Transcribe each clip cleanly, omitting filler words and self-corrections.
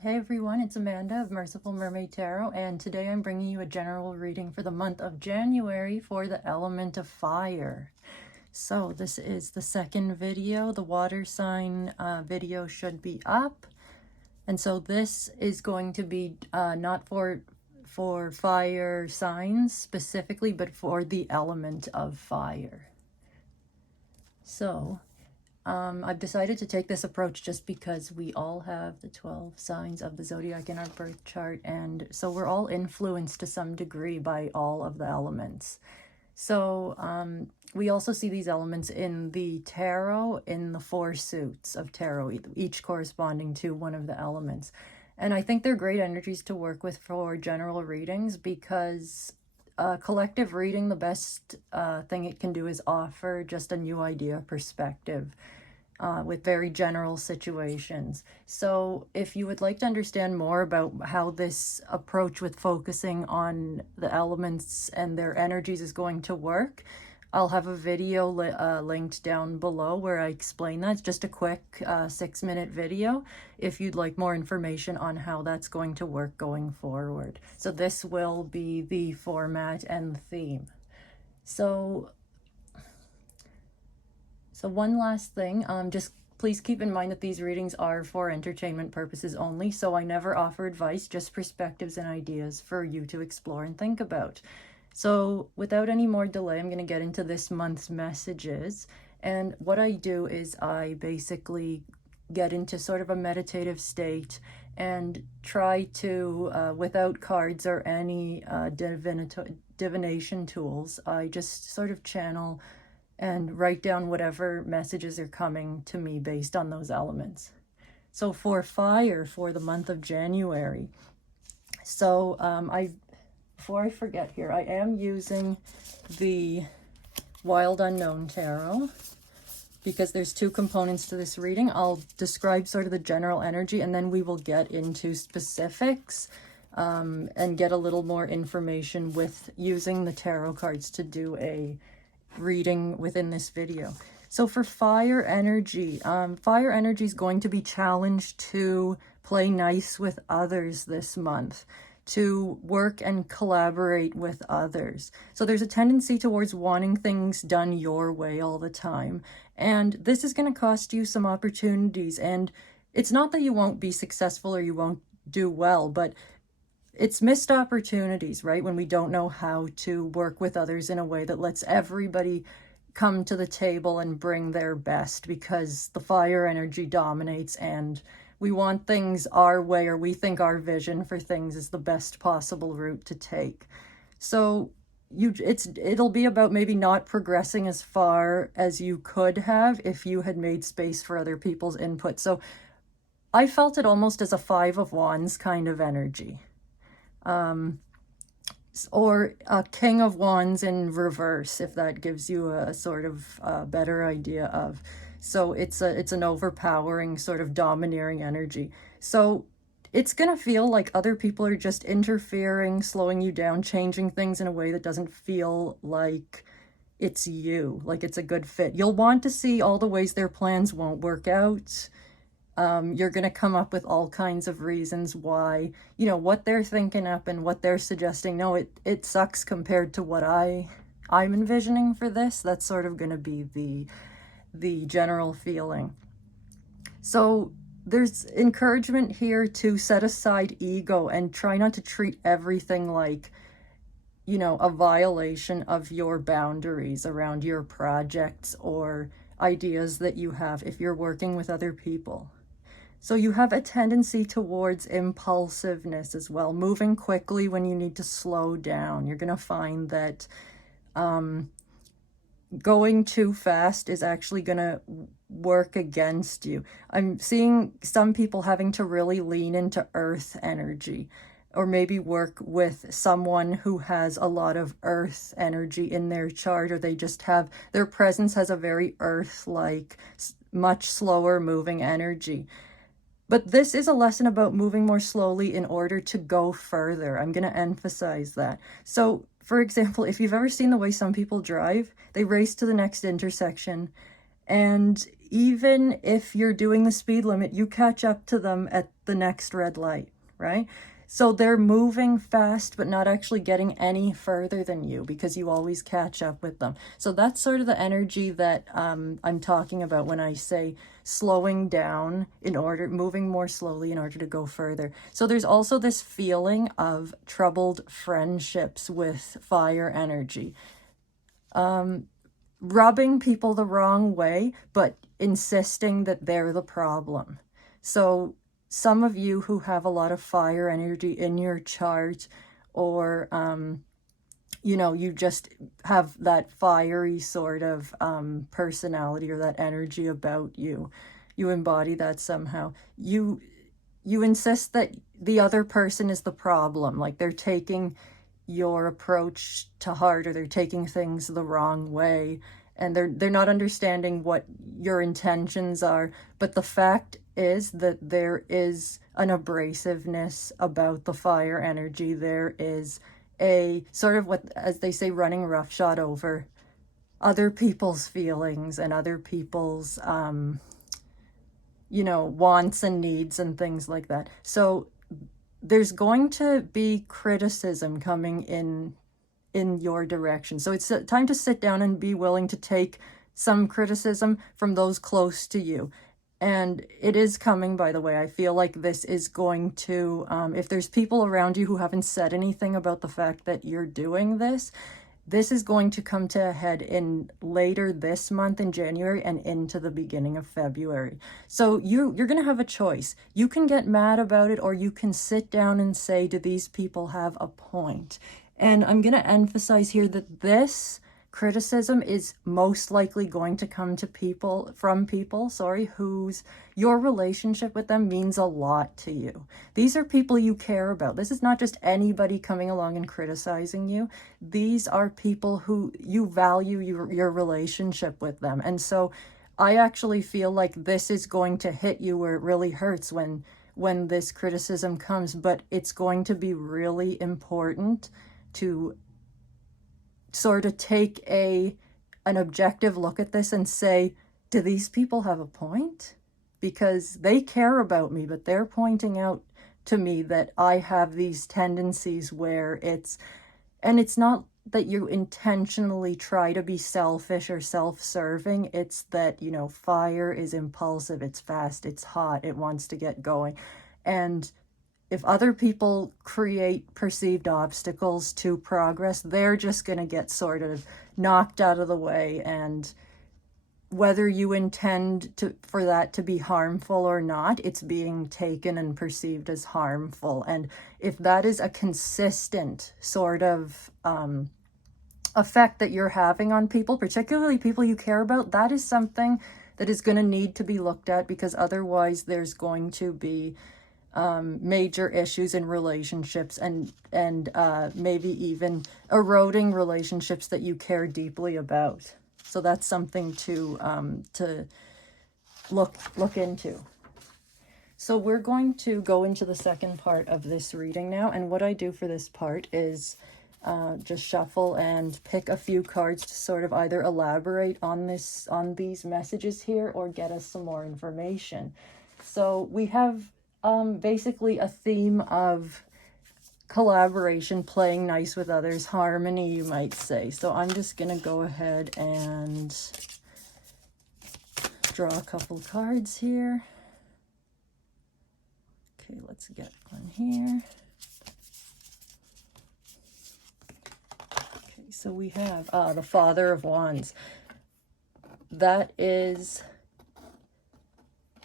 Hey everyone, it's Amanda of Merciful Mermaid Tarot, and today I'm bringing you a general reading for the month of January for the element of fire. So this is the second video. The water sign video should be up, and so this is going to be not for fire signs specifically, but for the element of fire. So I've decided to take this approach just because we all have the 12 signs of the zodiac in our birth chart, and so we're all influenced to some degree by all of the elements. So we also see these elements in the tarot, in the 4 suits of tarot, each corresponding to one of the elements. And I think they're great energies to work with for general readings because collective reading, the best thing it can do is offer just a new idea, perspective with very general situations. So if you would like to understand more about how this approach with focusing on the elements and their energies is going to work, I'll have a video linked down below where I explain that. It's just a quick 6-minute video if you'd like more information on how that's going to work going forward. So this will be the format and the theme. So one last thing, just please keep in mind that these readings are for entertainment purposes only, so I never offer advice, just perspectives and ideas for you to explore and think about. So without any more delay, I'm going to get into this month's messages. And what I do is I basically get into sort of a meditative state and try to, without cards or any divination tools, I just sort of channel and write down whatever messages are coming to me based on those elements. So for fire, for the month of January, so before I forget here, I am using the Wild Unknown Tarot because there's 2 components to this reading. I'll describe sort of the general energy, and then we will get into specifics and get a little more information with using the tarot cards to do a reading within this video. So for fire energy is going to be challenged to play nice with others this month, to work and collaborate with others. So there's a tendency towards wanting things done your way all the time, and this is going to cost you some opportunities. And it's not that you won't be successful or you won't do well, but it's missed opportunities, right? When we don't know how to work with others in a way that lets everybody come to the table and bring their best, because the fire energy dominates and we want things our way, or we think our vision for things is the best possible route to take. So it'll be about maybe not progressing as far as you could have if you had made space for other people's input. So I felt it almost as a 5 of Wands kind of energy. Or a King of Wands in reverse, if that gives you a sort of better idea of. So it's an overpowering, sort of domineering energy. So it's gonna feel like other people are just interfering, slowing you down, changing things in a way that doesn't feel like it's you, like it's a good fit. You'll want to see all the ways their plans won't work out. You're going to come up with all kinds of reasons why, what they're thinking up and what they're suggesting. No, it sucks compared to what I'm envisioning for this. That's sort of going to be the general feeling. So there's encouragement here to set aside ego and try not to treat everything like, a violation of your boundaries around your projects or ideas that you have if you're working with other people. So you have a tendency towards impulsiveness as well, moving quickly when you need to slow down. You're going to find that going too fast is actually going to work against you. I'm seeing some people having to really lean into earth energy, or maybe work with someone who has a lot of earth energy in their chart, or they just have, their presence has a very earth-like, much slower moving energy. But this is a lesson about moving more slowly in order to go further. I'm going to emphasize that. So, for example, if you've ever seen the way some people drive, they race to the next intersection, and even if you're doing the speed limit, you catch up to them at the next red light, right? So they're moving fast, but not actually getting any further than you because you always catch up with them. So that's sort of the energy that I'm talking about when I say slowing down moving more slowly in order to go further. So there's also this feeling of troubled friendships with fire energy. Rubbing people the wrong way, but insisting that they're the problem. So some of you who have a lot of fire energy in your chart, or, you just have that fiery sort of personality or that energy about you. You embody that somehow. You insist that the other person is the problem, like they're taking your approach to heart, or they're taking things the wrong way, and they're not understanding what your intentions are. But the fact is that there is an abrasiveness about the fire energy. There is a sort of, what, as they say, running roughshod over other people's feelings and other people's wants and needs and things like that. So there's going to be criticism coming in your direction. So it's time to sit down and be willing to take some criticism from those close to you. And it is coming, by the way. I feel like this is going to, if there's people around you who haven't said anything about the fact that you're doing this, this is going to come to a head in later this month in January and into the beginning of February. So you're going to have a choice. You can get mad about it, or you can sit down and say, do these people have a point? And I'm going to emphasize here that this criticism is most likely going to come to from people whose your relationship with them means a lot to you. These are people you care about. This is not just anybody coming along and criticizing you. These are people who you value your relationship with them. And so I actually feel like this is going to hit you where it really hurts when this criticism comes, but it's going to be really important to sort of take an objective look at this and say, do these people have a point? Because they care about me, but they're pointing out to me that I have these tendencies where it's not that you intentionally try to be selfish or self-serving. It's that, fire is impulsive, it's fast, it's hot, it wants to get going. And if other people create perceived obstacles to progress, they're just going to get sort of knocked out of the way. And whether you intend for that to be harmful or not, it's being taken and perceived as harmful. And if that is a consistent sort of effect that you're having on people, particularly people you care about, that is something that is going to need to be looked at, because otherwise there's going to be major issues in relationships and maybe even eroding relationships that you care deeply about. So that's something to look into. So we're going to go into the second part of this reading now, and what I do for this part is just shuffle and pick a few cards to sort of either elaborate on these messages here or get us some more information. So we have basically a theme of collaboration, playing nice with others, harmony, you might say. So I'm just going to go ahead and draw a couple cards here. Okay, let's get one here. Okay, so we have the Father of Wands. That is...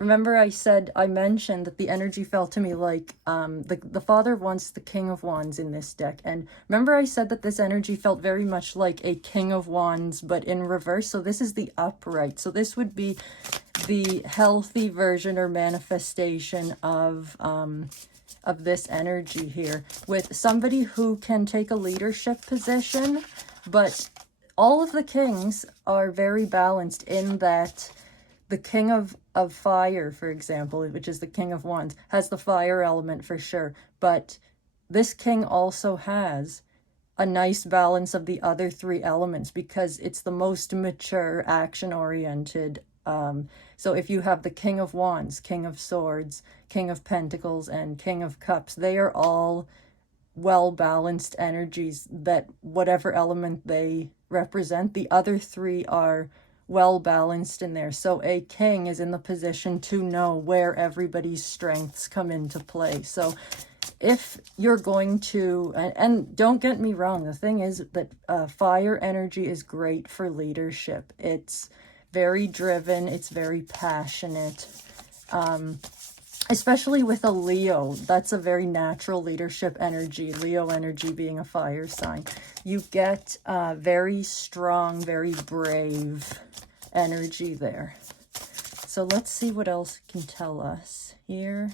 Remember I mentioned that the energy felt to me like the Father of Wands, the King of Wands in this deck. And remember I said that this energy felt very much like a King of Wands, but in reverse. So this is the upright. So this would be the healthy version or manifestation of this energy here, with somebody who can take a leadership position. But all of the kings are very balanced in that the King of Fire, for example, which is the King of Wands, has the fire element for sure. But this king also has a nice balance of the other three elements, because it's the most mature, action-oriented So if you have the King of Wands, King of Swords, King of Pentacles, and King of Cups, they are all well-balanced energies that whatever element they represent, the other three are well-balanced in there. So a king is in the position to know where everybody's strengths come into play. So if you're going to, and don't get me wrong, the thing is that fire energy is great for leadership. It's very driven, it's very passionate, especially with a Leo. That's a very natural leadership energy, Leo energy being a fire sign. You get very strong, very brave energy there. So let's see what else can tell us here.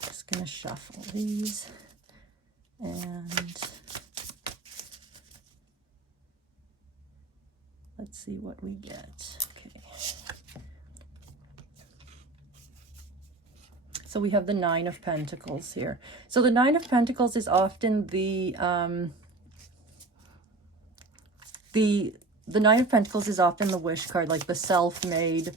Just gonna shuffle these, and let's see what we get. Okay. So we have the Nine of Pentacles here. So the Nine of Pentacles is often the Nine of Pentacles is often the wish card, like the self-made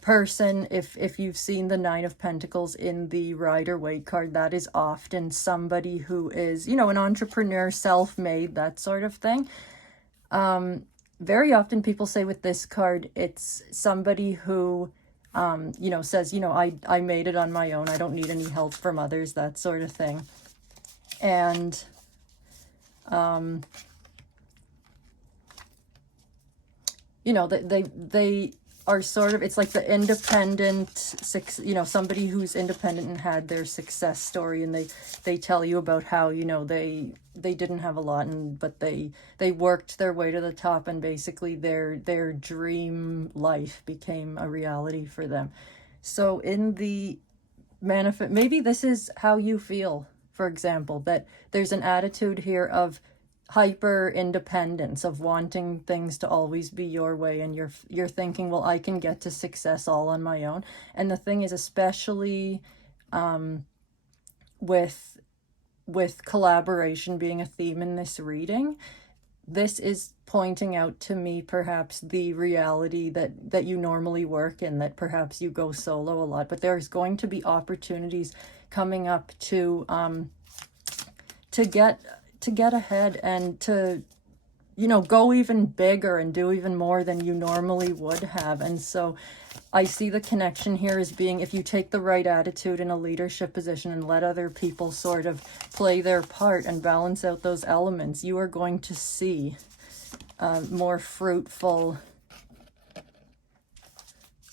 person. If you've seen the Nine of Pentacles in the Rider-Waite card, that is often somebody who is, you know, an entrepreneur, self-made, that sort of thing. Very often people say with this card, it's somebody who, you know, says, you know, I made it on my own. I don't need any help from others, that sort of thing. And, you know, they are sort of, it's like the independent, you know, somebody who's independent and had their success story, and they tell you about how, you know, they didn't have a lot, but they worked their way to the top, and basically their dream life became a reality for them. So in the manifest, maybe this is how you feel, for example, that there's an attitude here of hyper independence, of wanting things to always be your way, and you're thinking, well, I can get to success all on my own. And the thing is, especially with collaboration being a theme in this reading, this is pointing out to me perhaps the reality that you normally work in, that perhaps you go solo a lot, but there's going to be opportunities coming up to get ahead and to, you know, go even bigger and do even more than you normally would have. And so I see the connection here as being, if you take the right attitude in a leadership position and let other people sort of play their part and balance out those elements, you are going to see a more fruitful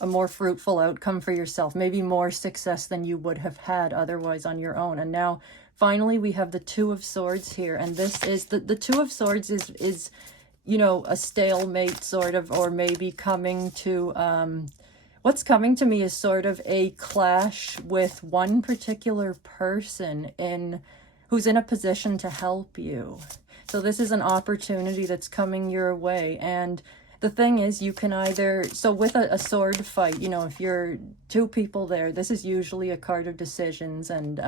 outcome for yourself, maybe more success than you would have had otherwise on your own. And now finally we have the Two of Swords here, and this is the Two of Swords is you know, a stalemate sort of, or maybe coming to what's coming to me is sort of a clash with one particular person who's in a position to help you. So this is an opportunity that's coming your way. And the thing is, you can either, so with a sword fight, you know, if you're two people there, this is usually a card of decisions and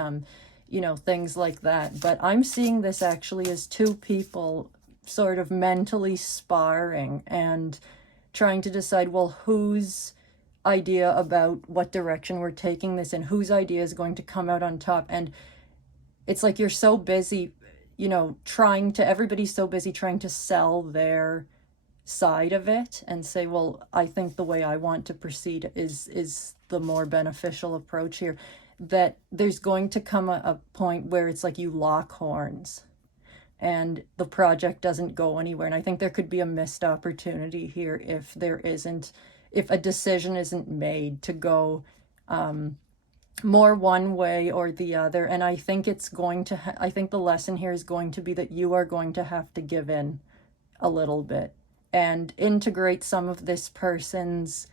you know, things like that. But I'm seeing this actually as two people sort of mentally sparring and trying to decide, well, whose idea about what direction we're taking this in, whose idea is going to come out on top. And it's like you're so busy, you know, everybody's so busy trying to sell their side of it and say, well, I think the way I want to proceed is the more beneficial approach here, that there's going to come a point where it's like you lock horns and the project doesn't go anywhere. And I think there could be a missed opportunity here if a decision isn't made to go more one way or the other. And I think it's going to, I think the lesson here is going to be that you are going to have to give in a little bit and integrate some of this person's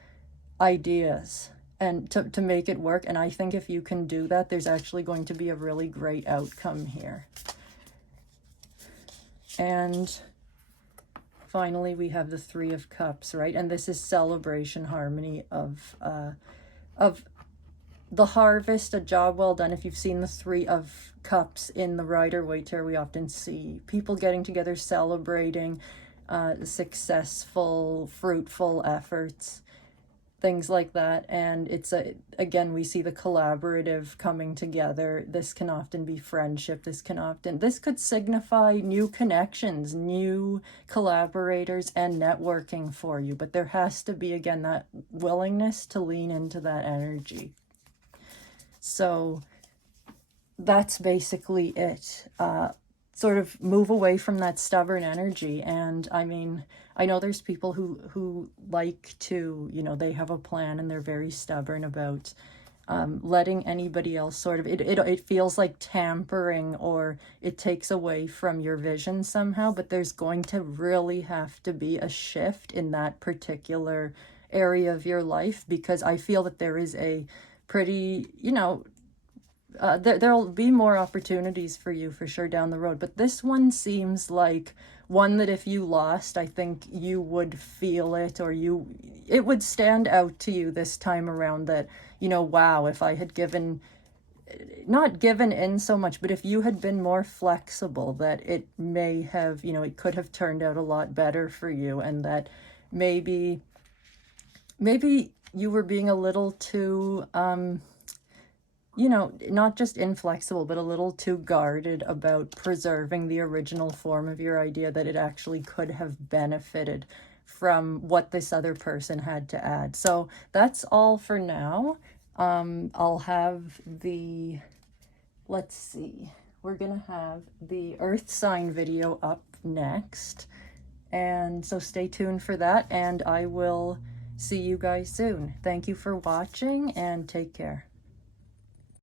ideas and to make it work. And I think if you can do that, there's actually going to be a really great outcome here. And finally, we have the Three of Cups, right? And this is celebration, harmony of the harvest, a job well done. If you've seen the Three of Cups in the Rider-Waite tarot, we often see people getting together, celebrating, successful, fruitful efforts, things like that. And it's again, we see the collaborative coming together. This can often be friendship. This could signify new connections, new collaborators, and networking for you. But there has to be, again, that willingness to lean into that energy. So that's basically it. Sort of move away from that stubborn energy. And I mean, I know there's people who like to, they have a plan and they're very stubborn about letting anybody else sort of, it feels like tampering, or it takes away from your vision somehow. But there's going to really have to be a shift in that particular area of your life, because I feel that there is a pretty, there'll be more opportunities for you for sure down the road. But this one seems like one that if you lost, I think you would feel it, or it would stand out to you this time around that, wow, if I had not given in so much, but if you had been more flexible, that it may have, it could have turned out a lot better for you. And that maybe you were being a little too, not just inflexible, but a little too guarded about preserving the original form of your idea, that it actually could have benefited from what this other person had to add. So that's all for now. I'll have let's see, we're gonna have the Earth sign video up next. And so stay tuned for that, and I will see you guys soon. Thank you for watching, and take care.